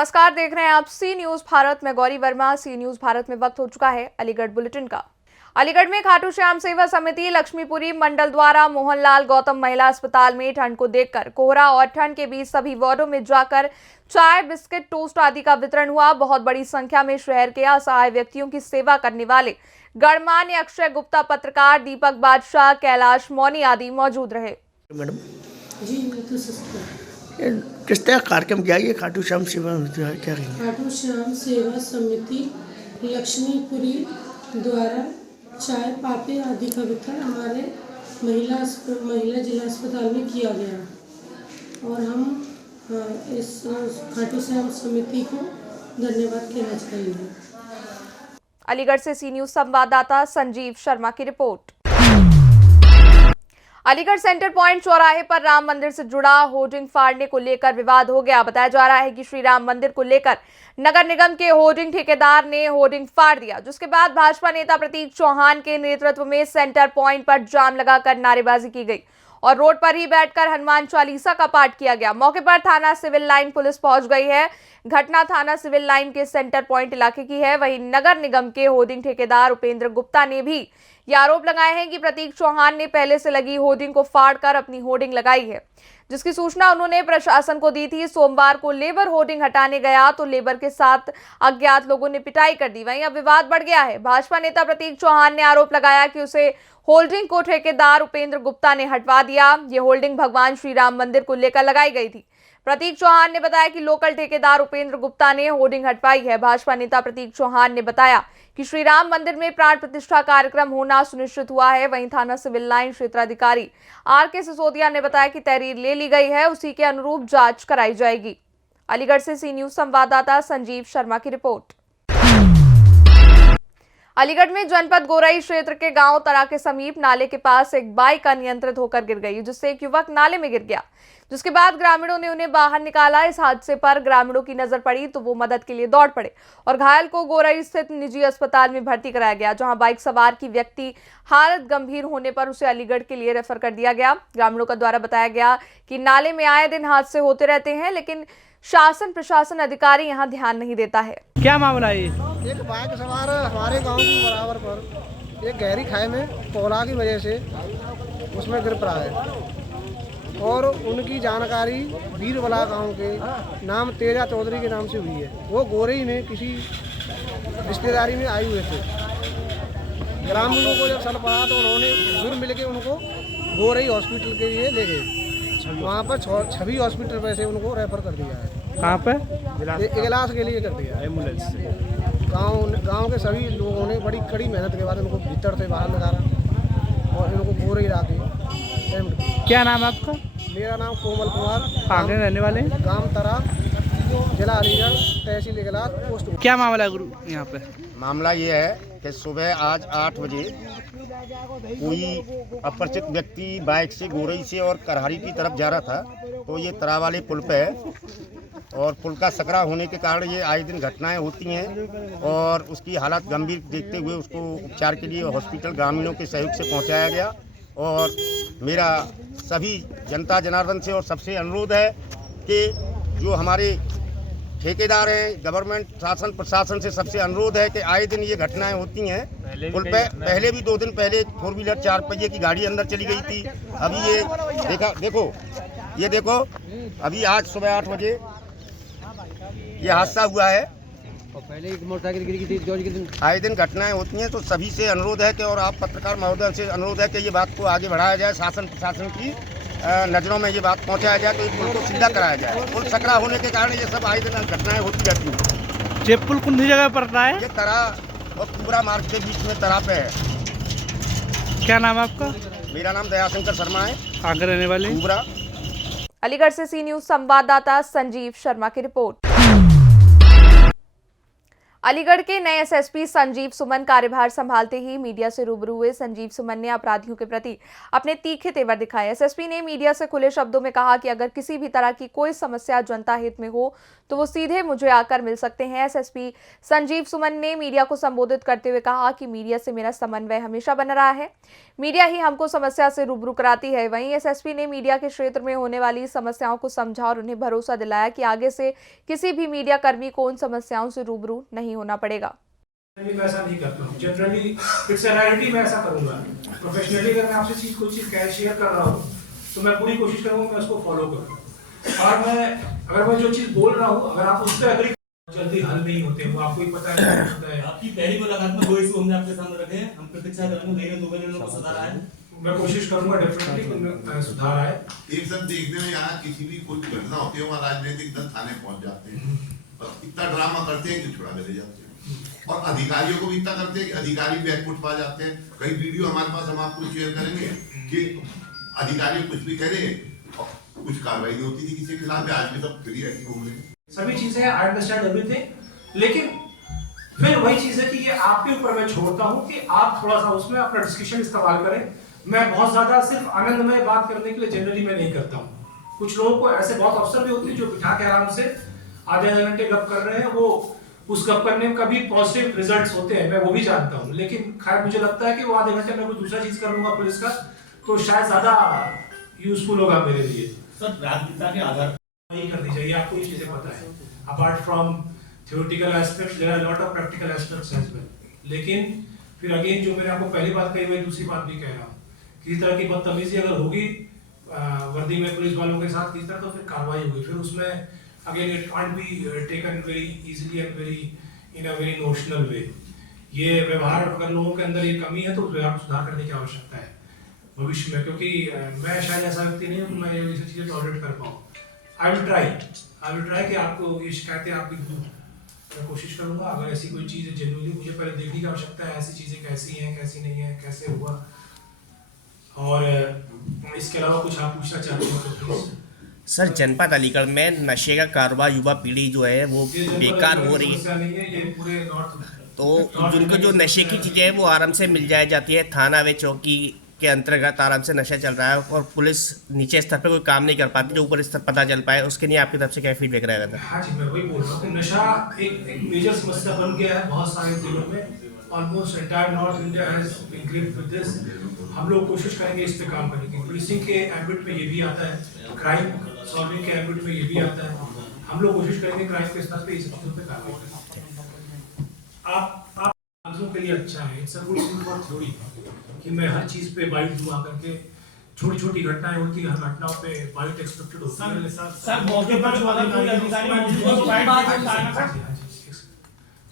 नमस्कार, देख रहे हैं आप सी न्यूज भारत में गौरी वर्मा। सी न्यूज भारत में वक्त हो चुका है अलीगढ़ बुलेटिन का। अलीगढ़ में खाटू श्याम सेवा समिति लक्ष्मीपुरी मंडल द्वारा मोहनलाल गौतम महिला अस्पताल में ठंड को देखकर कोहरा और ठंड के बीच सभी वार्डों में जाकर चाय, बिस्किट, टोस्ट आदि का वितरण हुआ। बहुत बड़ी संख्या में शहर के असहाय व्यक्तियों की सेवा करने वाले गणमान्य अक्षय गुप्ता, पत्रकार दीपक बादशाह, कैलाश मौनी आदि मौजूद रहे। मैडम किस तरह कार्यक्रम किया ये खाटू श्याम सेवा समिति क्या कहेंगे? खाटू श्याम सेवा समिति लक्ष्मीपुरी द्वारा चाय, पापे आदि का वितरण हमारे महिला जिला अस्पताल में किया गया और हम इस खाटू श्याम समिति को धन्यवाद कहना चाहेंगे। अलीगढ़ से सी न्यूज संवाददाता संजीव शर्मा की रिपोर्ट। अलीगढ़ सेंटर पॉइंट चौराहे पर राम मंदिर से जुड़ा होर्डिंग फाड़ने को लेकर विवाद हो गया। बताया जा रहा है कि श्री राम मंदिर को लेकर नगर निगम के होर्डिंग ठेकेदार ने होर्डिंग फाड़ दिया, जिसके बाद भाजपा नेता प्रतीक चौहान के नेतृत्व में सेंटर पॉइंट पर जाम लगाकर नारेबाजी की गई और रोड पर ही बैठकर हनुमान चालीसा का पाठ किया गया। मौके पर थाना सिविल लाइन पुलिस पहुंच गई है। घटना थाना सिविल लाइन के सेंटर पॉइंट इलाके की है। वहीं नगर निगम के होर्डिंग ठेकेदार उपेंद्र गुप्ता ने भी ये आरोप लगाए हैं कि प्रतीक चौहान ने पहले से लगी होर्डिंग को फाड़कर अपनी होर्डिंग लगाई है, जिसकी सूचना उन्होंने प्रशासन को दी थी। सोमवार को लेबर होर्डिंग हटाने गया तो लेबर के साथ अज्ञात लोगों ने पिटाई कर दी। वहीं अब विवाद बढ़ गया है। भाजपा नेता प्रतीक चौहान ने आरोप लगाया कि उसे होल्डिंग को ठेकेदार उपेंद्र गुप्ता ने हटवा दिया। ये होल्डिंग भगवान श्री राम मंदिर को लेकर लगाई गई थी। प्रतीक चौहान ने बताया कि लोकल ठेकेदार उपेंद्र गुप्ता ने होर्डिंग हटवाई है। भाजपा नेता प्रतीक चौहान ने बताया कि श्री राम मंदिर में प्राण प्रतिष्ठा कार्यक्रम होना सुनिश्चित हुआ है। वहीं थाना सिविल लाइन क्षेत्राधिकारी आर.के. सिसोदिया ने बताया कि तहरीर ले ली गई है, उसी के अनुरूप जांच कराई जाएगी। अलीगढ़ से सी न्यूज संवाददाता संजीव शर्मा की रिपोर्ट। अलीगढ़ में जनपद गोरई क्षेत्र के गांव तरा के समीप नाले के पास एक बाइक अनियंत्रित होकर गिर गई, जिससे एक युवक नाले में गिर गया, जिसके बाद ग्रामीणों ने उन्हें बाहर निकाला। इस हादसे पर ग्रामीणों की नजर पड़ी तो वो मदद के लिए दौड़ पड़े और घायल को गोरई स्थित निजी अस्पताल में भर्ती कराया गया, जहां बाइक सवार की व्यक्ति हालत गंभीर होने पर उसे अलीगढ़ के लिए रेफर कर दिया गया। ग्रामीणों का द्वारा बताया गया कि नाले में आए दिन हादसे होते रहते हैं, लेकिन शासन प्रशासन अधिकारी यहाँ ध्यान नहीं देता है। क्या मामला है? एक बाइक सवार हमारे गांव के बराबर पर एक गहरी खाई में कोहरा की वजह से उसमें गिर पड़ा है और उनकी जानकारी वीरबला गांव के नाम तेजा चौधरी के नाम से हुई है। वो गोरई में किसी रिश्तेदारी में आए हुए थे। ग्रामीणों को जब सर पड़ा तो उन्होंने फिर मिल के उनको गोरई हॉस्पिटल के लिए ले गए। वहाँ पर छवि हॉस्पिटल में से उनको रेफर कर दिया है। कहाँ पे? इलाज के लिए कर दिया एम्बुलेंस से। गांव के सभी लोगों ने बड़ी कड़ी मेहनत के बाद उनको भीतर से बाहर निकाला और इनको गोरई लाके। क्या नाम है आपका? मेरा नाम कोमल कुमार। कहाँ के रहने वाले? गांव तरा, जिला अलीगढ़, तहसील इगलास, पोस्ट। क्या मामला है गुरु यहाँ पे? मामला ये है कि सुबह आज 8 बजे कोई अपरिचित व्यक्ति बाइक से गोरई से और करहारी की तरफ जा रहा था, तो ये तरा वाले पुल पे है और पुल का सकरा होने के कारण ये आए दिन घटनाएं होती हैं और उसकी हालत गंभीर देखते हुए उसको उपचार के लिए हॉस्पिटल ग्रामीणों के सहयोग से पहुंचाया गया। और मेरा सभी जनता जनार्दन से और सबसे अनुरोध है कि जो हमारे ठेकेदार हैं, गवर्नमेंट शासन प्रशासन से सबसे अनुरोध है कि आए दिन ये घटनाएं होती हैं। पुल पे पहले भी 2 दिन पहले 4 व्हीलर 4 पहिए की गाड़ी अंदर चली गई थी। अभी ये देखो अभी आज सुबह 8 बजे ये हादसा हुआ है और पहले एक मोटरसाइकिल गिरी थी। जो दिन आए दिन घटनाएं होती हैं, तो सभी से अनुरोध है कि और आप पत्रकार महोदय से अनुरोध है कि ये बात को आगे बढ़ाया जाए, शासन प्रशासन की नज़रों में ये बात पहुंचाया जाए, तो इस पुल को सीधा कराया जाए। पुल सकरा होने के कारण ये सब आए दिन घटनाएं होती रहती हैं। ये पुल कौन सी जगह पड़ता है? ये तरा और पूरा मार्ग के बीच में तरा पे है। क्या नाम है आपका? मेरा नाम दयाशंकर शर्मा है। कहाँ के रहने वाले? पूरा। अलीगढ़ से सी न्यूज संवाददाता संजीव शर्मा की रिपोर्ट। अलीगढ़ के नए एसएसपी संजीव सुमन कार्यभार संभालते ही मीडिया से रूबरू हुए। संजीव सुमन ने अपराधियों के प्रति अपने तीखे तेवर दिखाए। एसएसपी ने मीडिया से खुले शब्दों में कहा कि अगर किसी भी तरह की कोई समस्या जनता हित में हो तो वो सीधे मुझे आकर मिल सकते हैं। एसएसपी संजीव सुमन ने मीडिया को संबोधित करते हुए कहा कि मीडिया से मेरा समन्वय हमेशा बना रहा है, मीडिया ही हमको समस्या से रूबरू कराती है। वहीं एसएसपी ने मीडिया के क्षेत्र में होने वाली समस्याओं को समझा और उन्हें भरोसा दिलाया कि आगे से किसी भी मीडिया कर्मी को उन समस्याओं से रूबरू नहीं होना पड़ेगा। मैं ऐसा नहीं करता हूँ। जनरली पर्सनैलिटी में ऐसा करूंगा। प्रोफेशनली अगर मैं आपसे कोई चीज़ शेयर कर रहा हूँ तो मैं पूरी कोशिश करूंगा मैं उसको फॉलो करूँ। और मैं जो चीज़ बोल रहा हूँ अगर आप उस पर अग्री जल्दी हल नहीं होते, वो आपको ही पता है। आपकी पहली मुलाकात में 2 इशू हमने आपके सामने रखे हैं। हम प्रतीक्षा करेंगे महीने 2 महीने में सुधार आए। मैं कोशिश करूंगा डेफिनेटली उनमें सुधार आए। एक सब देखने में यहाँ किसी भी कोई घटना होती है वहाँ राजनीतिक दल थाने पहुंच जाते हैं और इतना ड्रामा करते हैं कि छुड़ा ले जाते हैं और अधिकारियों को भी इतना करते हैं कि अधिकारी बैकफुट पा जाते हैं। कई वीडियो हमारे पास हम आपको शेयर करेंगे कि अधिकारी कुछ भी कह रहे और कुछ कार्रवाई नहीं होती थी किसी के खिलाफ। आज भी सब फ्री ऐसी घूम रहे सभी चीजें आई अंडरस्टैंड एवरीथिंग, लेकिन फिर वही चीज है कि ये आपके ऊपर मैं छोड़ता हूँ कि आप थोड़ा सा उसमें अपना डिस्कशन इस्तेमाल करें। मैं बहुत ज्यादा सिर्फ आनंद में बात करने के लिए जनरली मैं नहीं करता हूँ। कुछ लोगों को ऐसे बहुत अफसर भी होते हैं जो बिठा के आराम से आधे घंटे गप कर रहे हैं, वो उस गप करने का भी पॉजिटिव रिजल्ट्स होते हैं, मैं वो भी जानता हूँ। लेकिन खैर मुझे लगता है कि वो आधे घंटे में कोई दूसरा चीज कर लूंगा पुलिस का तो शायद ज्यादा यूजफुल होगा मेरे लिए। सर राजनीतिता के आधार नहीं करनी चाहिए, आपको ये चीजें पता है। Apart from theoretical aspects there are a lot of practical aspects as well। लेकिन फिर अगेन जो मैंने आपको पहली बात कही वही दूसरी बात भी कह रहा हूँ, किसी तरह की बदतमीजी अगर होगी वर्दी में पुलिस वालों के साथ किसी तरह तो फिर कार्रवाई होगी। फिर उसमें again it can't be taken very easily and very in a very notional way. ये व्यवहार अगर लोगों के अंदर ये कमी है तो उस व्यवहार को सुधार करने की आवश्यकता है भविष्य में, क्योंकि मैं शायद ऐसा व्यक्ति नहीं हूँ कि मैं ये चीज़ें टॉलरेट कर पाऊँ। आई विल ट्राई कि आपको ये शिकायतें आपकी दूर मैं कोशिश करूंगा। अगर ऐसी कोई चीज़ जेन्युइनली मुझे पहले देखने की आवश्यकता है, ऐसी चीज़ें कैसी हैं कैसी नहीं है कैसे हुआ, और इसके अलावा कुछ आप पूछना चाहते हो तो प्लीज। सर जनपद अलीगढ़ में नशे का कारोबार युवा पीढ़ी जो है वो बेकार हो रही है, ये पूरे नॉर्थ तो जिनको जो नशे की चीज़ें हैं वो आराम से मिल जाती है। थाना व चौकी के अंतर्गत आराम से नशा चल रहा है और पुलिस नीचे स्तर पे कोई काम नहीं कर पाती, जो ऊपर स्तर पता चल पाए उसके लिए आपकी तरफ से क्या फीडबैक रहेगा? हाँ जी, मैं वही बोल रहा हूँ कि नशा एक मेजर समस्या बन गया है बहुत सारे जिलों में। Almost entire north India has been gripped with this. हम लोग कोशिश करेंगे इस पे काम करने की। पुलिसिंग के एम्बिट में ये भी आता है, क्राइम सॉल्विंग के एम्बिट में ये भी आता है। हम लोग कोशिश करेंगे क्राइम के स्तर पे इस चीज़ों पे कार्रवाई करें। आप के लिए अच्छा है, it's a good thing for theory कि मैं हर चीज पे बाइट दूं आकर के। छोटी छोटी घटनाएं होती है, हर घटनाओं पे बाइट एक्सपेक्टेड होती है। सर मौके पर जो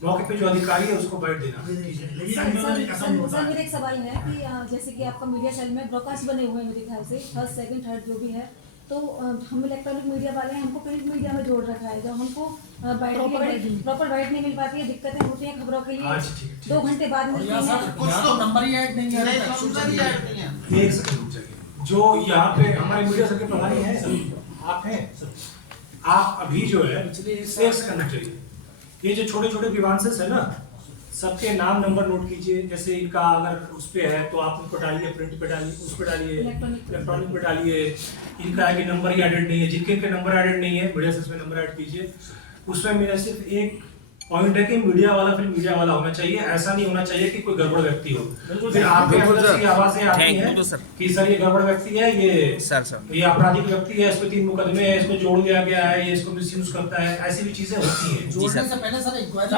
मौके पे जो अधिकारी है उसको बाइट देना। सर मेरा एक सवाल है कि जैसे कि आपका मीडिया सेल में ब्रॉडकास्ट बने हुए हैं मेरे ख्याल से फर्स्ट सेकंड थर्ड जो भी है, तो हम इलेक्ट्रॉनिक मीडिया वाले हैं, हमको प्रिंट मीडिया में जोड़ रखा है। जब हमको प्रॉपर बाइट नहीं मिल पाती है, दिक्कतें होती हैं खबरों के लिए 2 घंटे बाद मिलती है। कुछ तो नंबर ही ऐड नहीं है, एक सेकंड रुक जाइए। जो यहाँ पे हमारे मीडिया सेल के प्रभारी हैं आप हैं, आप अभी जो है एक सेकंड रुक जाइए। ये जो छोटे छोटे ग्रीवांसेस है ना, सबके नाम नंबर नोट कीजिए। जैसे इनका अगर उस पे है तो आप उनको डालिए, प्रिंट पे डालिए, उस पे डालिए, इलेक्ट्रॉनिक पे डालिए। इनका है कि नंबर ही एडेड नहीं है, जिनके नंबर एडेड नहीं है मीडिया सेल में नंबर ऐड कीजिए। उसमें मेरा सिर्फ एक पॉइंट है कि मीडिया वाला फिर मीडिया वाला होना चाहिए, ऐसा नहीं होना चाहिए कि कोई गड़बड़ व्यक्ति हो। फिर आपके अंदर से आवाजें आती हैं कि सर ये गड़बड़ व्यक्ति है, ये आपराधिक व्यक्ति है, इस पे 3 मुकदमे हैं, इसको जोड़ दिया गया है, ये इसको मिसयूज करता है, ऐसी भी चीजें होती हैं। जोड़ने से पहले सर इंक्वायरी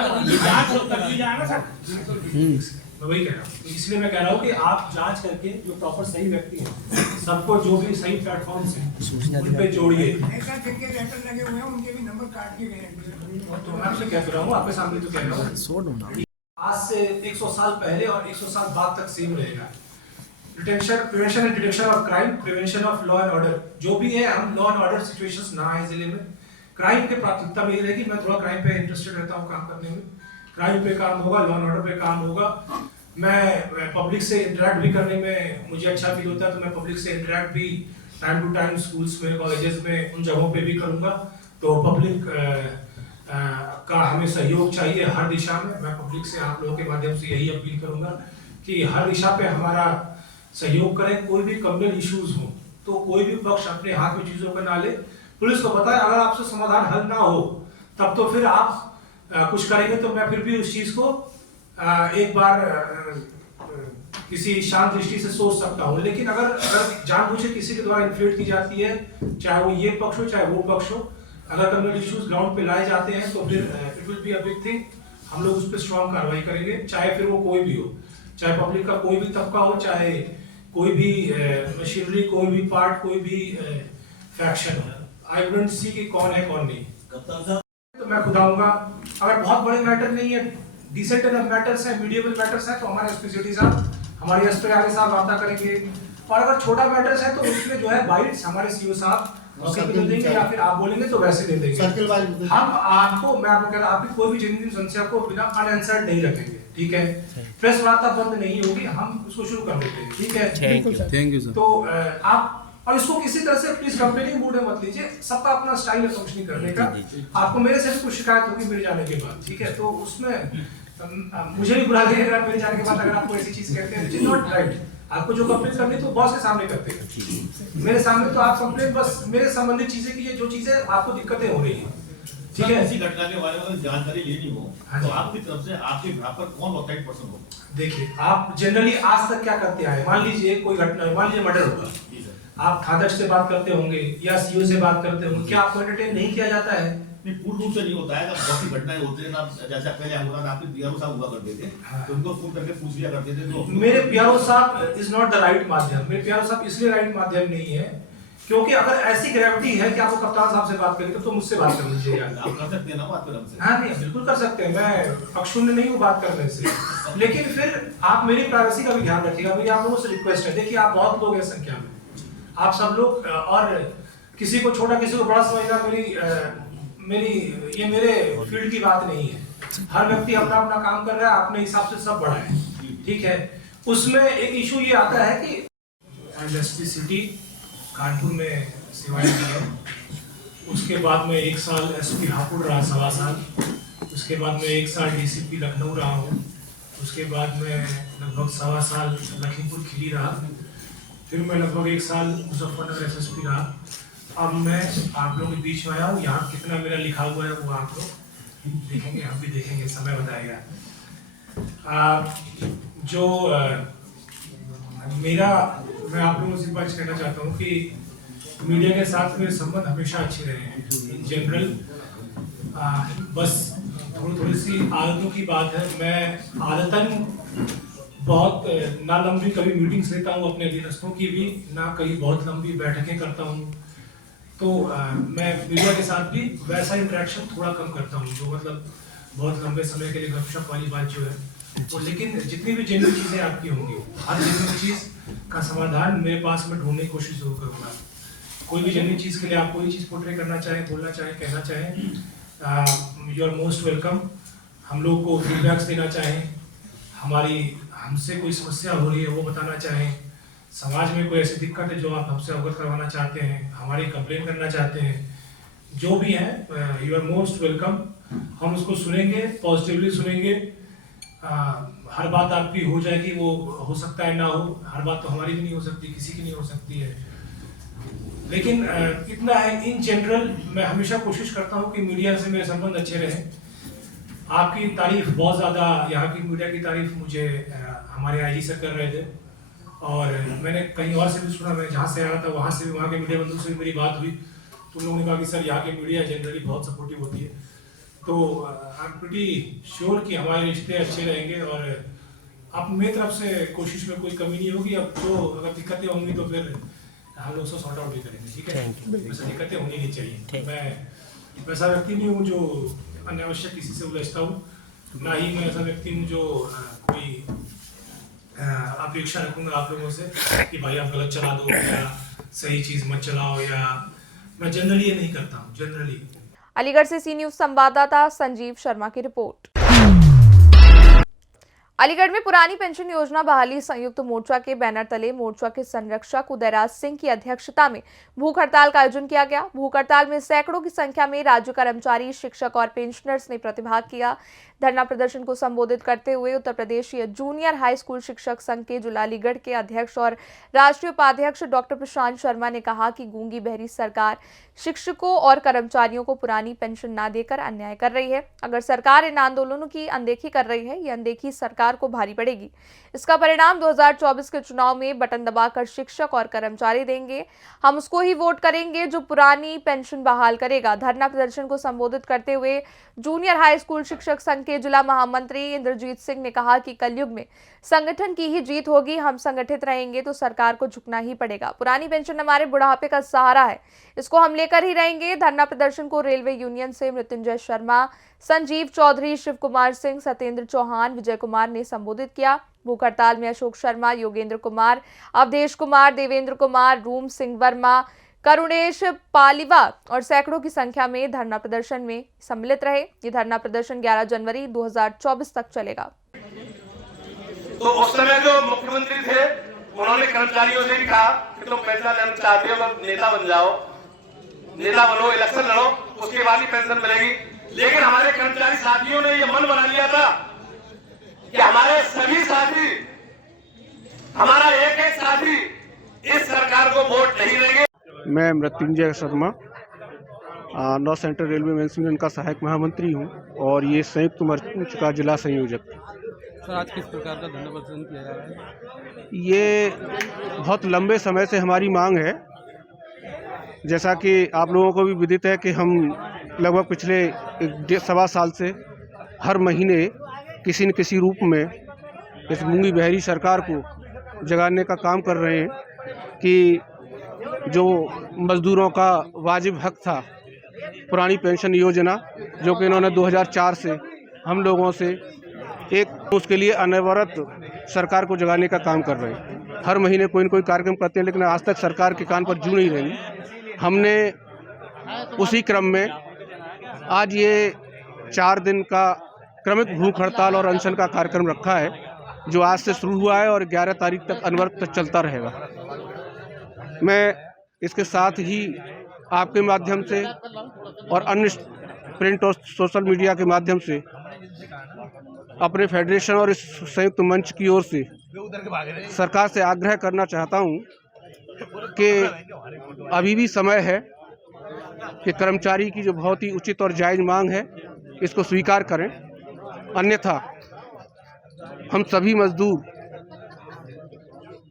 मैं वही कह रहा हूँ, इसलिए मैं कह रहा हूँ कि आप जांच करके जो प्रॉपर सही व्यक्ति है सबको जो भी सही प्लेटफॉर्म्स हैं उन पे जोड़िए। लगे हुए हैं, उनके भी नंबर काट के गए हैं। तो मैं आपसे कह रहा हूँ, आपके सामने तो कह रहा हूँ, आज से 100 साल पहले और 100 साल बाद तक सेम रहेगा। Prevention and detection of crime, prevention of law and order, जो भी है हम लॉ एंड ऑर्डर सिचुएशंस ना आए जिले में। क्राइम के प्राथमिकता में ये रहेगी, मैं थोड़ा क्राइम पे इंटरेस्टेड रहता हूँ काम करने में। क्राइम पे काम होगा, लॉ एंड ऑर्डर पे काम होगा। मैं पब्लिक से इंटरेक्ट भी करने में मुझे अच्छा फील होता है, तो मैं पब्लिक से इंटरेक्ट भी टाइम टू टाइम स्कूल्स में, कॉलेजेस में, उन जगहों पे भी करूँगा। तो पब्लिक का हमें सहयोग चाहिए हर दिशा में। मैं पब्लिक से आप लोगों के माध्यम से यही अपील करूंगा कि हर दिशा पे हमारा सहयोग करें। कोई भी कम्युनल इश्यूज हो तो कोई भी पक्ष अपने हाथ में चीज़ों को ना ले, पुलिस को बताए। अगर आपसे समाधान हल ना हो तब तो फिर आप कुछ करेंगे तो मैं फिर भी उस चीज़ को एक बार किसी शांत दृष्टि से सोच सकता हूँ। लेकिन अगर जानबूझ के किसी के द्वारा इन्फ्लेट की जाती है, चाहे वो ये पक्ष हो चाहे वो पक्ष हो, अगर कम्युनल इश्यूज ग्राउंड पे लाए जाते हैं तो फिर it will be a big thing. हम लोग उस पर स्ट्रॉन्ग कार्रवाई करेंगे, चाहे फिर वो कोई भी हो, चाहे पब्लिक का कोई भी तबका हो, चाहे कोई भी मशीनरी, कोई भी पार्ट, कोई भी फैक्शन हो। आई वुडंट सी कि कौन है कौन नहीं, तो मैं खुद आऊंगा। अगर बहुत बड़े मैटर नहीं है, डिसेंट एनफ मैटर्स है, मीडियबल मैटर्स है, तो हमारे एसपी साहब, हमारे एसपी आगे साहब वार्ता करेंगे। और अगर छोटा मैटर्स है तो उसमें जो है बाइट्स हमारे सीओ साहब दे देंगे, या फिर आप बोलेंगे तो वैसे दे देंगे। हम आपको, मैं आपको कह रहा हूं, आपकी कोई भी जिंदगी समस्या को बिना अनआंसर्ड नहीं रखेंगे, ठीक है। प्रेस वार्ता बंद नहीं होगी, हम उसको शुरू कर देते हैं, ठीक है। Thank you sir. तो आप और इसको किसी तरह से प्लीज कंप्लेनिंग मूड में मत लीजिए, सबका अपना स्टाइल है फंक्शनिंग करने का। आपको मेरे से कुछ शिकायत होगी मेरे जाने के बाद, ठीक है, तो उसमें मुझे भी बुरा लगेगा मेरे जाने के बाद अगर आपको ऐसी चीज कहते हैं, विच इज नॉट राइट। आपको जो कंप्लेन करनी तो बॉस के सामने करते हैं, मेरे सामने तो आप कंप्लेन बस मेरे संबंधित चीजें कीजिए, जो चीजें आपको दिक्कतें हो रही है, ठीक है। ऐसी घटना के बारे में जानकारी लेनी हो तो आपकी तरफ से आपके विभाग पर कौन ऑथराइज्ड पर्सन हो? देखिए, आप जनरली आज तक क्या करते आए, मान लीजिए कोई घटना, मान लीजिए मर्डर हुआ, आप थानाध्यक्ष से बात करते होंगे या सीओ से बात करते होंगे, क्या आपको एंटरटेन नहीं किया जाता है? नहीं, पूर्ण रूप से नहीं होता है। बहुत सी घटनाएं होती है ना, जैसा पहले आपके पीआरओ साहब हुआ करते थे, तो उनको फोन करके पूछ लिया करते थे। तो मेरे पीआरओ साहब इज नॉट द राइट माध्यम। मेरे पीआरओ साहब इसलिए राइट माध्यम नहीं है क्योंकि अगर ऐसी ग्रेविटी है कि आपको कप्तान साहब से बात करेंगे तो मुझसे बात कर लीजिए। आप कर सकते हैं ना बात हमसे? हाँ नहीं, बिल्कुल कर सकते हैं, मैं अक्षुण्ण नहीं हूँ बात करने से। लेकिन फिर आप मेरी प्राइवेसी का भी ध्यान रखिएगा। मेरी आप लोगों से रिक्वेस्ट है, देखिए आप बहुत लोग हैं संख्या में, आप सब लोग, और किसी को छोटा किसी को बड़ा समझना ये मेरे फील्ड की बात नहीं है। हर व्यक्ति अपना अपना काम कर रहा है, अपने हिसाब से सब बड़ा है, ठीक है। उसमें एक इशू ये आता है कि एसपी सिटी कानपुर में सेवाएं की है, उसके बाद में 1 साल एसपी हापुड़ रहा, 1.25 साल, उसके बाद में 1 साल डीसीपी लखनऊ रहा हूँ, उसके बाद में लगभग 1.25 साल लखीमपुर खीरी रहा, फिर मैं लगभग 1 साल मुजफ्फरनगर एसएसपी रहा। अब मैं आप लोगों के बीच में आया हूँ। यहाँ कितना मेरा लिखा हुआ है वो आप लोग देखेंगे, हम भी देखेंगे, समय बताएगा। मैं आप लोगों से बात कहना चाहता हूँ कि मीडिया के साथ मेरे संबंध हमेशा अच्छे रहे हैं इन जनरल। बस थोड़ी सी आदतों की बात है। मैं आदतन बहुत ना लंबी कभी मीटिंग्स लेता हूँ अपने अधीनस्थों की भी, ना कहीं बहुत लंबी बैठकें करता हूँ। तो मैं मीडिया के साथ भी वैसा इंटरेक्शन थोड़ा कम करता हूँ, जो मतलब बहुत लंबे समय के लिए गपशप वाली बात जो है वो। लेकिन जितनी भी जेन्युइन चीज़ें आपकी होंगी, हर जेन्युइन चीज़ का समाधान मेरे पास मैं ढूंढने की कोशिश जरूर करूँगा। कोई भी जेन्युइन चीज़ के लिए आप कोई चीज़ पोर्ट्रे करना चाहें, बोलना चाहें, कहना चाहें, यू आर मोस्ट वेलकम। हम लोग को फीडबैक्स देना चाहें, हमसे कोई समस्या हो रही है वो बताना चाहें, समाज में कोई ऐसी दिक्कत है जो आप हमसे अवगत करवाना चाहते हैं, हमारी कंप्लेन करना चाहते हैं, जो भी है, यू आर मोस्ट वेलकम। हम उसको सुनेंगे, पॉजिटिवली सुनेंगे। हर बात आपकी हो जाएगी, वो हो सकता है ना हो, हर बात तो हमारी भी नहीं हो सकती, किसी की नहीं हो सकती है। लेकिन इतना है, इन जनरल मैं हमेशा कोशिश करता हूँ कि मीडिया से मेरे संबंध अच्छे रहें। आपकी तारीफ बहुत ज़्यादा, यहाँ की मीडिया की तारीफ मुझे हमारे आईजी सर कर रहे थे, और मैंने कहीं और से भी सुना, मैं जहाँ से आया था वहाँ से भी, वहाँ के मीडिया बंधु से भी मेरी बात हुई, तो उन लोगों ने कहा कि सर यहाँ की मीडिया जनरली बहुत सपोर्टिव होती है। तो आई एम प्रीटी श्योर कि हमारे रिश्ते अच्छे रहेंगे, और अब मेरी तरफ से कोशिश में कोई कमी नहीं होगी। अब जो अगर दिक्कतें होंगी तो फिर हम लोग उसको सॉर्ट आउट भी करेंगे, ठीक है। वैसे दिक्कतें होनी नहीं चाहिए। मैं वैसा व्यक्ति नहीं हूँ जो अनावश्यक किसी से उलझता हूँ, ना ही मैं ऐसा व्यक्ति हूँ जो कोई अपेक्षा रखूंगा आप लोगों से कि भाई आप गलत चला दो या सही चीज मत चलाओ, या मैं जनरली ये नहीं करता हूँ जनरली। अलीगढ़ से सी न्यूज संवाददाता संजीव शर्मा की रिपोर्ट। अलीगढ़ में पुरानी पेंशन योजना बहाली संयुक्त मोर्चा के बैनर तले मोर्चा के संरक्षक उदयराज सिंह की अध्यक्षता में भूख हड़ताल का आयोजन किया गया। भूख हड़ताल में सैकड़ों की संख्या में राज्य कर्मचारी, शिक्षक और पेंशनर्स ने प्रतिभाग किया। धरना प्रदर्शन को संबोधित करते हुए Uttar Pradesh junior high school शिक्षक संघ के जिला अलीगढ़ के अध्यक्ष और राष्ट्रीय उपाध्यक्ष डॉक्टर प्रशांत शर्मा ने कहा कि गूंगी बहरी सरकार शिक्षकों और कर्मचारियों को पुरानी पेंशन न देकर अन्याय कर रही है। अगर सरकार इन आंदोलनों की अनदेखी कर रही है, ये अनदेखी सरकार को भारी पड़ेगी। इसका परिणाम 2024 के चुनाव में बटन दबाकर शिक्षक और कर्मचारी देंगे। हम उसको ही वोट करेंगे जो पुरानी पेंशन बहाल करेगा। धरना प्रदर्शन को संबोधित करते हुए जूनियर हाई स्कूल शिक्षक संघ के जिला महामंत्री इंद्रजीत सिंह ने कहा कि कलयुग में संगठन की ही जीत होगी। हम संगठित रहेंगे तो सरकार को झुकना ही पड़ेगा। पुरानी पेंशन हमारे बुढ़ापे का सहारा है, इसको हम लेकर ही रहेंगे। धरना प्रदर्शन को रेलवे यूनियन से मृत्युंजय शर्मा, संजीव चौधरी, शिव कुमार सिंह, सत्येंद्र चौहान, विजय कुमार ने संबोधित किया। भूख हड़ताल में अशोक शर्मा, योगेंद्र कुमार, अवधेश कुमार, देवेंद्र कुमार, रूम सिंह वर्मा, करुणेश पालिवा और सैकड़ों की संख्या में धरना प्रदर्शन में सम्मिलित रहे। ये धरना प्रदर्शन 11 जनवरी 2024 तक चलेगा। तो उस समय जो मुख्यमंत्री थे उन्होंने कर्मचारियों से भी कहा कि तुम पेंशन लेना चाहते हो तो नेता बन जाओ, नेता बनो, इलेक्शन लड़ो, उसके बाद ही पेंशन मिलेगी। लेकिन हमारे कर्मचारी साथियों ने ये मन बना लिया था कि हमारे सभी साथी, हमारा एक एक साथी इस सरकार को वोट नहीं देंगे। मैं Mrityunjay Sharma, north central railway men's union का सहायक महामंत्री हूं और ये संयुक्त मोर्चा का जिला संयोजक। सर, आज किस प्रकार का धरना प्रदर्शन किया जा रहा है? ये बहुत लंबे समय से हमारी मांग है। जैसा कि आप लोगों को भी विदित है कि हम लगभग पिछले 1.25 साल से हर महीने किसी न किसी रूप में इस गूंगी बहरी सरकार को जगाने का काम कर रहे हैं कि जो मजदूरों का वाजिब हक था, पुरानी पेंशन योजना जो कि इन्होंने 2004 से हम लोगों से उसके लिए अनवरत सरकार को जगाने का काम कर रहे हैं। हर महीने कोई न कोई कार्यक्रम करते हैं, लेकिन आज तक सरकार के कान पर जू नहीं रही। हमने उसी क्रम में आज ये 4 दिन का क्रमिक भूख हड़ताल और अनशन का कार्यक्रम रखा है, जो आज से शुरू हुआ है और 11 तारीख तक अनवरत तक चलता रहेगा। मैं इसके साथ ही आपके माध्यम से और अन्य प्रिंट और सोशल मीडिया के माध्यम से अपने फेडरेशन और इस संयुक्त मंच की ओर से सरकार से आग्रह करना चाहता हूं कि अभी भी समय है कि कर्मचारी की जो बहुत ही उचित और जायज़ मांग है इसको स्वीकार करें। अन्यथा हम सभी मजदूर,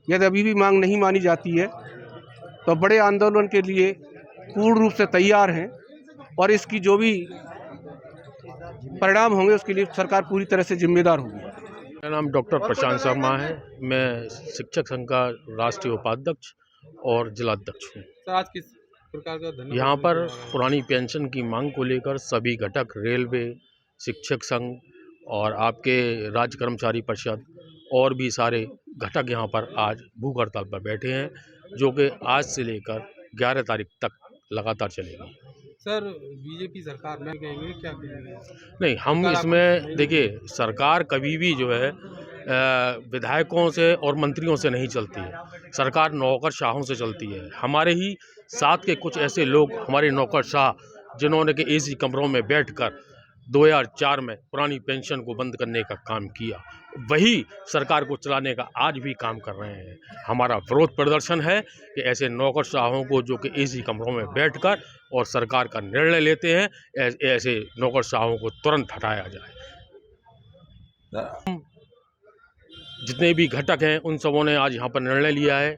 यदि अभी भी मांग नहीं मानी जाती है तो बड़े आंदोलन के लिए पूर्ण रूप से तैयार हैं और इसकी जो भी परिणाम होंगे उसके लिए सरकार पूरी तरह से जिम्मेदार होगी। मेरा नाम डॉक्टर प्रशांत शर्मा है। मैं शिक्षक संघ का राष्ट्रीय उपाध्यक्ष और जिलाध्यक्ष हूँ। सर, आज किस प्रकार का धरना? यहाँ पर पुरानी पेंशन की मांग को लेकर सभी घटक, रेलवे, शिक्षक संघ और आपके राज्य कर्मचारी परिषद और भी सारे घटक यहाँ पर आज भूख हड़ताल पर बैठे हैं, जो कि आज से लेकर 11 तारीख तक लगातार चलेगी। सर, बीजेपी सरकार में कहेंगे क्या कहेंगे? नहीं, हम इसमें देखिए, सरकार कभी भी जो है विधायकों से और मंत्रियों से नहीं चलती है। सरकार नौकरशाहों से चलती है। हमारे ही साथ के कुछ ऐसे लोग, हमारे नौकरशाह, जिन्होंने कि एसी कमरों में बैठकर 2004 में पुरानी पेंशन को बंद करने का काम किया, वही सरकार को चलाने का आज भी काम कर रहे हैं। हमारा विरोध प्रदर्शन है कि ऐसे नौकरशाहों को, जो कि एसी कमरों में बैठकर और सरकार का निर्णय लेते हैं, ऐसे नौकरशाहों को तुरंत हटाया जाए। जितने भी घटक हैं उन सबों ने आज यहाँ पर निर्णय लिया है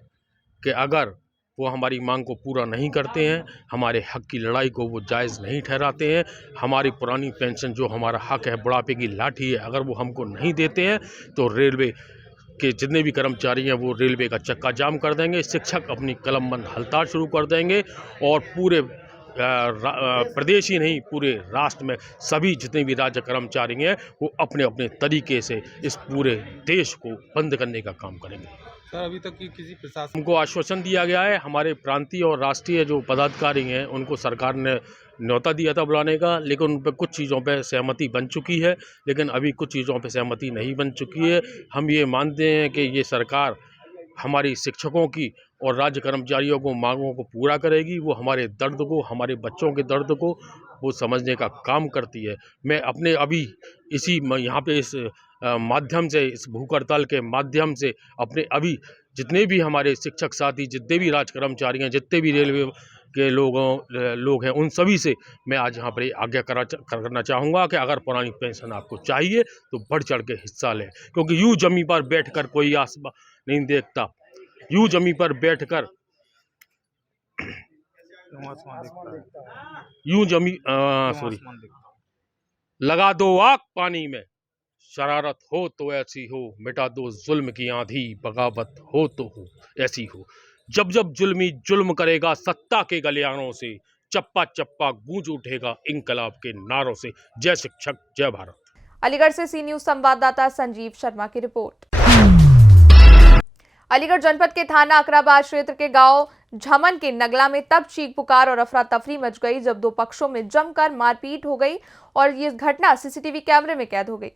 कि अगर वो हमारी मांग को पूरा नहीं करते हैं, हमारे हक की लड़ाई को वो जायज़ नहीं ठहराते हैं, हमारी पुरानी पेंशन जो हमारा हक है, बुढ़ापे की लाठी है, अगर वो हमको नहीं देते हैं तो रेलवे के जितने भी कर्मचारी हैं वो रेलवे का चक्का जाम कर देंगे, शिक्षक अपनी कलमबंद हड़ताल शुरू कर देंगे और पूरे प्रदेश ही नहीं, पूरे राष्ट्र में सभी जितने भी राज्य कर्मचारी हैं वो अपने अपने तरीके से इस पूरे देश को बंद करने का काम करेंगे। सर, अभी तक की किसी प्रशासन को आश्वासन दिया गया है। हमारे प्रांतीय और राष्ट्रीय जो पदाधिकारी हैं उनको सरकार ने न्योता दिया था बुलाने का, लेकिन उन पर कुछ चीज़ों पर सहमति बन चुकी है, लेकिन अभी कुछ चीज़ों पर सहमति नहीं बन चुकी है। हम ये मानते हैं कि ये सरकार हमारी शिक्षकों की और राज्य कर्मचारियों को मांगों को पूरा करेगी। वो हमारे दर्द को, हमारे बच्चों के दर्द को वो समझने का काम करती है। मैं अपने अभी इसी यहाँ पे इस माध्यम से, इस भूख हड़ताल के माध्यम से अपने अभी जितने भी हमारे शिक्षक साथी, जितने भी राज्य कर्मचारी हैं, जितने भी रेलवे के लोग हैं, उन सभी से मैं आज यहाँ पर आज्ञा करना चाहूँगा कि अगर पुरानी पेंशन आपको चाहिए तो बढ़ चढ़ के हिस्सा लें, क्योंकि यूँ जमी पर बैठकर कोई आसमान नहीं देखता, यूँ जमी पर बैठकर यूं जमी लगा दो आग पानी में, शरारत हो तो ऐसी हो, मिटा दो जुल्म की आंधी, बगावत हो तो हो ऐसी हो। जब जब जुल्मी जुल्म करेगा सत्ता के गलियारों से, चप्पा चप्पा गूंज उठेगा इंकलाब के नारों से। जय शिक्षक, जय भारत। अलीगढ़ से सी न्यूज संवाददाता संजीव शर्मा की रिपोर्ट। अलीगढ़ जनपद के थाना अकराबाद क्षेत्र के गांव झमन के नगला में तब चीख पुकार और अफरा तफरी मच गई जब दो पक्षों में जमकर मारपीट हो गई और ये घटना सीसीटीवी कैमरे में कैद हो गई।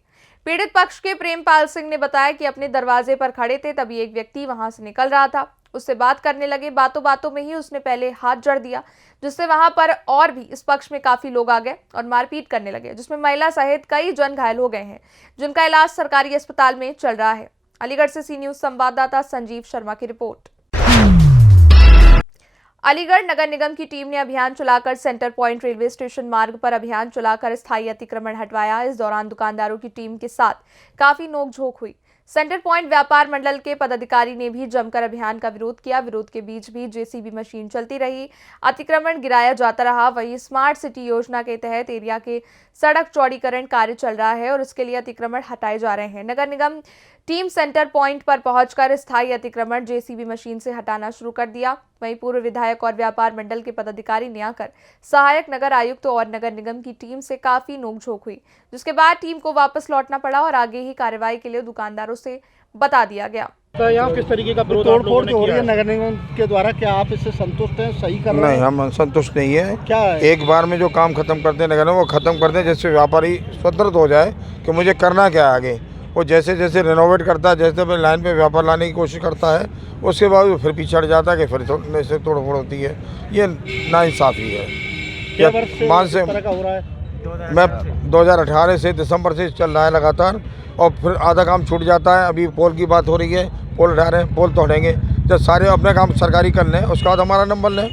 पीड़ित पक्ष के प्रेमपाल सिंह ने बताया कि अपने दरवाजे पर खड़े थे, तभी एक व्यक्ति वहां से निकल रहा था, उससे बात करने लगे। बातों बातों में ही उसने पहले हाथ जड़ दिया, जिससे वहां पर और भी इस पक्ष में काफी लोग आ गए और मारपीट करने लगे, जिसमें महिला सहित कई जन घायल हो गए हैं, जिनका इलाज सरकारी अस्पताल में चल रहा है। अलीगढ़ से सी न्यूज संवाददाता संजीव शर्मा की रिपोर्ट। अलीगढ़ नगर निगम की टीम ने अभियान चलाकर सेंटर पॉइंट रेलवे स्टेशन मार्ग पर अभियान चलाकर स्थायी अतिक्रमण हटवाया। इस दौरान दुकानदारों की टीम के साथ काफी नोकझोंक हुई। सेंटर पॉइंट व्यापार मंडल के पदाधिकारी ने भी जमकर अभियान का विरोध किया। विरोध के बीच भी जेसीबी मशीन चलती रही, अतिक्रमण गिराया जाता रहा। वहीं स्मार्ट सिटी योजना के तहत एरिया के सड़क चौड़ीकरण कार्य चल रहा है और इसके लिए अतिक्रमण हटाए जा रहे हैं। नगर निगम टीम सेंटर पॉइंट पर पहुंचकर स्थायी अतिक्रमण जेसीबी मशीन से हटाना शुरू कर दिया। वहीं पूर्व विधायक और व्यापार मंडल के पदाधिकारी ने आकर सहायक नगर आयुक्त और नगर निगम की टीम से काफी नोकझोंक हुई, जिसके बाद टीम को वापस लौटना पड़ा और आगे ही कार्रवाई के लिए दुकानदारों से बता दिया गया। तो यहाँ किस तरीके का तोड़फोड़ जो हो रही है नगर निगम के द्वारा, क्या आप इससे संतुष्ट हैं? सही कर रहे हैं? नहीं, हम संतुष्ट नहीं है। क्या है? एक बार में जो काम खत्म करते हैं नगर निगम, वो खत्म करते हैं जिससे व्यापारी स्वतंत्र हो जाए कि मुझे करना क्या है आगे। वो जैसे जैसे रेनोवेट करता है, जैसे अपने लाइन पे व्यापार लाने की कोशिश करता है, उसके बाद वो फिर पीछे हट जाता है कि फिर से तोड़फोड़ होती है। ये नाइंसाफ़ी है। क्या वर्ष से इस तरह का हो रहा है? मैं 2018 से दिसंबर से चल रहा है लगातार, और फिर आधा काम छूट जाता है। अभी पोल की बात हो रही है, पोल उठा रहे हैं, पोल तोड़ेंगे। जब सारे अपने काम सरकारी कर लें, उसके बाद हमारा नंबर लें।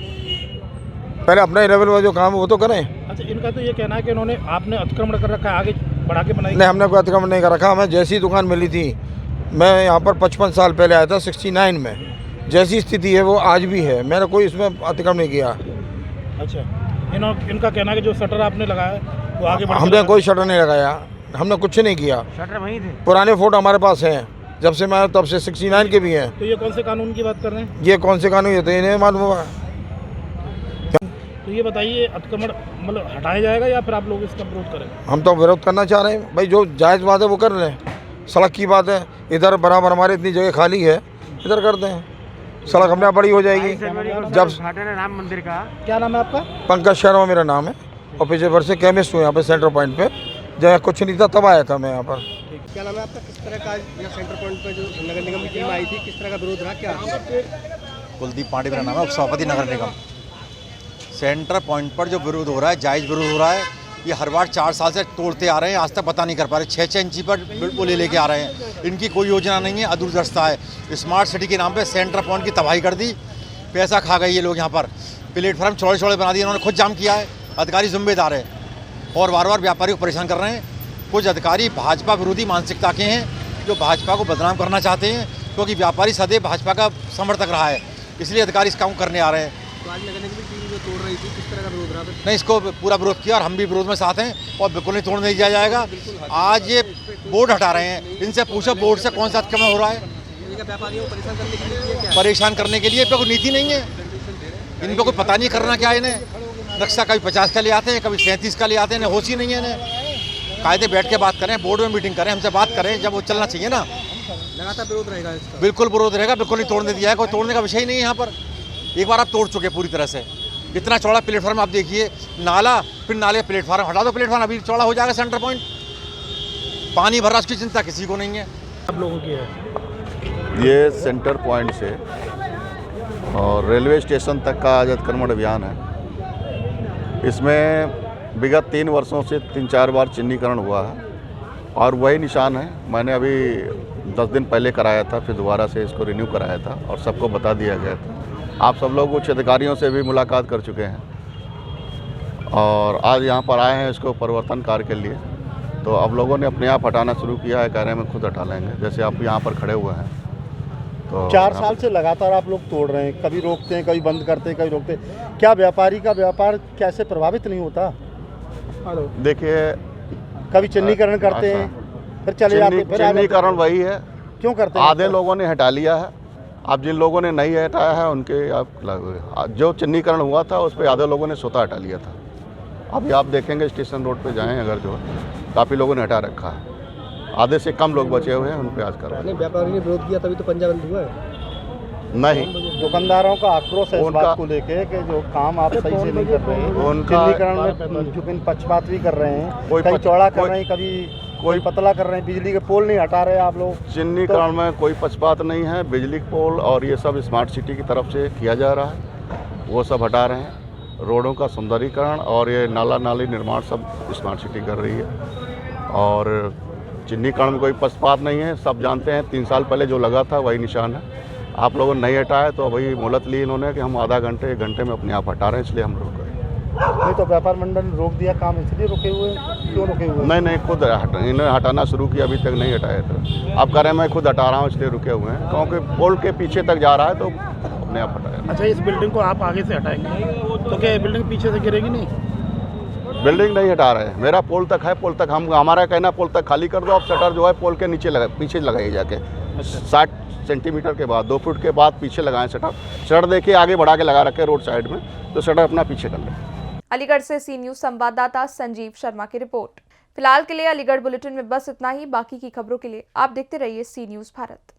पहले अपने लेवल पर जो काम है वो तो करें। अच्छा, इनका तो ये कहना है कि उन्होंने आपने अतिक्रमण कर रखा है, आगे बढ़ा के बनाई? नहीं, हमने कोई अतिक्रमण नहीं कर रखा। हमें जैसी दुकान मिली थी, मैं यहाँ पर 55 साल पहले आया था 69 में, जैसी स्थिति है वो आज भी है। मैंने कोई इसमें अतिक्रमण नहीं किया। अच्छा, इनका कहना है कि जो शटर आपने लगाया वो आगे बढ़ा? हमने कोई शटर नहीं लगाया, हमने कुछ नहीं किया। शटर वहीं थे? पुराने फोटो हमारे पास हैं, जब से मैं आया तब से 69 के भी हैं। तो ये कौन से कानून की बात कर रहे हैं? ये कौन से कानून होते हैं, इन्हें मालूम हुआ। तो ये बताइए, अतिक्रमण मतलब हटाया जाएगा या फिर आप लोग इसका विरोध करेंगे? हम तो विरोध करना चाह रहे हैं भाई, जो जायज़ बात है वो कर रहे हैं। सड़क की बात है, इधर बराबर हमारे इतनी जगह खाली है, इधर करते हैं, सड़क अपने आप बड़ी हो जाएगी। जब राम मंदिर का क्या नाम है आपका? पंकज शर्मा मेरा नाम है, और पिछले वर्ष से केमिस्ट हूँ यहाँ पे सेंटर पॉइंट पे। जब कुछ नहीं था तब आया था मैं यहाँ पर। क्या नाम है आपका? किस तरह का यहाँ सेंटर पॉइंट पे जो नगर निगम की टीम आई थी, किस तरह का विरोध रहा? क्या? कुलदीप पांडे मेरा नाम है, उपसभापति नगर निगम। सेंटर पॉइंट पर जो विरोध हो रहा है, जायज़ विरोध हो रहा है। ये हर बार 4 साल से तोड़ते आ रहे हैं, आज तक पता नहीं कर पा रहे। 6-6 इंची पर वो लेके आ रहे हैं। इनकी कोई योजना नहीं है, अदूरदर्शिता है। स्मार्ट सिटी के नाम पे सेंटर पॉइंट की तबाही कर दी, पैसा खा गए ये लोग। यहाँ पर प्लेटफॉर्म चौड़े चौड़े बना दिए, इन्होंने खुद जाम किया है। अधिकारी जिम्मेदार है और बार बार व्यापारी को परेशान कर रहे हैं। कुछ अधिकारी भाजपा विरोधी मानसिकता के हैं, जो भाजपा को बदनाम करना चाहते हैं, क्योंकि व्यापारी सदैव भाजपा का समर्थक रहा है, इसलिए अधिकारी इस काम करने आ रहे हैं। तो आज नगर निगम की टीम जो तोड़ रही थी, किस तरह का विरोध रहा? नहीं, इसको पूरा विरोध किया और हम भी विरोध में साथ हैं, और बिल्कुल नहीं तोड़ने दिया जाएगा। आज ये बोर्ड हटा रहे हैं, इनसे पूछो बोर्ड से कौन सा अतिक्रमण हो रहा है। व्यापारियों को परेशान करने के लिए क्या? परेशान करने के लिए कोई नीति नहीं है, इन पर कोई पता नहीं करना क्या है। इन्हें नक्शा कभी 50 का ले आते हैं, कभी 37 का ले आते हैं, होश ही नहीं है इन्हें। कायदे बैठ के बात करें, बोर्ड में मीटिंग करें, हमसे बात करें, जब वो चलना चाहिए ना। लगातार विरोध रहेगा इसका? बिल्कुल विरोध रहेगा, बिल्कुल नहीं तोड़ने दिया है। कोई तोड़ने का विषय ही नहीं है यहाँ पर। एक बार आप तोड़ चुके पूरी तरह से, इतना चौड़ा प्लेटफार्म आप देखिए, नाला, फिर नाले प्लेटफार्म हटा दो, प्लेटफार्म अभी चौड़ा हो जाएगा सेंटर पॉइंट। पानी भर रहा, उसकी चिंता किसी को नहीं है। आप लोगों की है ये सेंटर पॉइंट से और रेलवे स्टेशन तक का आज अतिक्रमण अभियान है। इसमें विगत 3 वर्षों से 3-4 बार चिन्हीकरण हुआ है और वही निशान है। मैंने अभी 10 दिन पहले कराया था, फिर दोबारा से इसको रिन्यू कराया था और सबको बता दिया गया था। आप सब लोग उच्च अधिकारियों से भी मुलाकात कर चुके हैं और आज यहाँ पर आए हैं इसको परिवर्तन कार्य के लिए। तो अब लोगों ने अपने आप हटाना शुरू किया है, कह रहे हैं खुद हटा लेंगे, जैसे आप यहाँ पर खड़े हुए हैं। तो 4 साल से लगातार आप लोग तोड़ रहे हैं, कभी रोकते हैं, कभी बंद करते हैं, कभी रोकते हैं। क्या व्यापारी का व्यापार कैसे प्रभावित नहीं होता? देखिए, कभी चिन्हीकरण करते हैं, फिर चले जाते हैं। चिन्हीकरण वही है, क्यों करते हैं? आधे लोगों ने हटा लिया है, अब जिन लोगों ने नहीं हटाया है उनके आप जो चिन्हीकरण हुआ था उस पर आधे लोगों ने स्वतः हटा लिया था। अभी आप देखेंगे स्टेशन रोड पे जाएं अगर, जो काफ़ी लोगों ने हटा रखा है, आधे से कम लोग बचे हुए हैं, उन पे आज कार्रवाई। व्यापारी ने विरोध किया तभी तो पंजा बंद हुआ है। नहीं, दुकानदारों का आक्रोश है इस बात को लेके कि जो काम आप सही से नहीं कर रहे हैं, चिन्हीकरण में जो पक्षपात भी कर रहे हैं, कहीं चौड़ा कर रहे हैं, कभी कोई पतला कर रहे हैं, बिजली के पोल नहीं हटा रहे आप लोग। चिन्हीकरण में कोई पक्षपात नहीं है, बिजली के पोल और ये सब स्मार्ट सिटी की तरफ से किया जा रहा है, वो सब हटा रहे हैं। रोडों का सुंदरीकरण और ये नाला नाली निर्माण सब स्मार्ट सिटी कर रही है और चिन्हीकरण में कोई पक्षपात नहीं है। सब जानते हैं 3 साल पहले जो लगा था वही निशान है। आप लोगों ने नहीं हटाया तो वही मोहलत ली इन्होंने कि हम आधा घंटे 1 घंटे में अपने आप हटा रहे हैं, इसलिए हम रोक रहे। नहीं तो व्यापार मंडल ने रोक दिया काम, इसलिए रुके हुए? क्यों रुके हुए? नहीं, खुद इन्होंने हटाना शुरू किया, अभी तक नहीं हटाया था। अब कह रहे हैं मैं खुद हटा रहा हूँ इसलिए रुके हुए हैं, क्योंकि पोल के पीछे तक जा रहा है तो अपने आप हटाया। अच्छा, इस बिल्डिंग को आप आगे से हटाएंगे तो क्या बिल्डिंग पीछे से गिरेगी? नहीं, बिल्डिंग नहीं हटा रहे हैं, मेरा पोल तक है, पोल तक हमारा कहना पोल तक खाली कर दो। अब शटर जो है पोल के नीचे पीछे लगाइए जाके 60 सेंटीमीटर के बाद 2 फुट के बाद पीछे लगाएं शटर देखिए आगे बढ़ा के लगा रखे रोड साइड में, तो शटर अपना पीछे कर लें। अलीगढ़ से सी न्यूज़ संवाददाता संजीव शर्मा की रिपोर्ट। फिलहाल के लिए अलीगढ़ बुलेटिन में बस इतना ही। बाकी की खबरों के लिए आप देखते रहिए सी न्यूज़ भारत।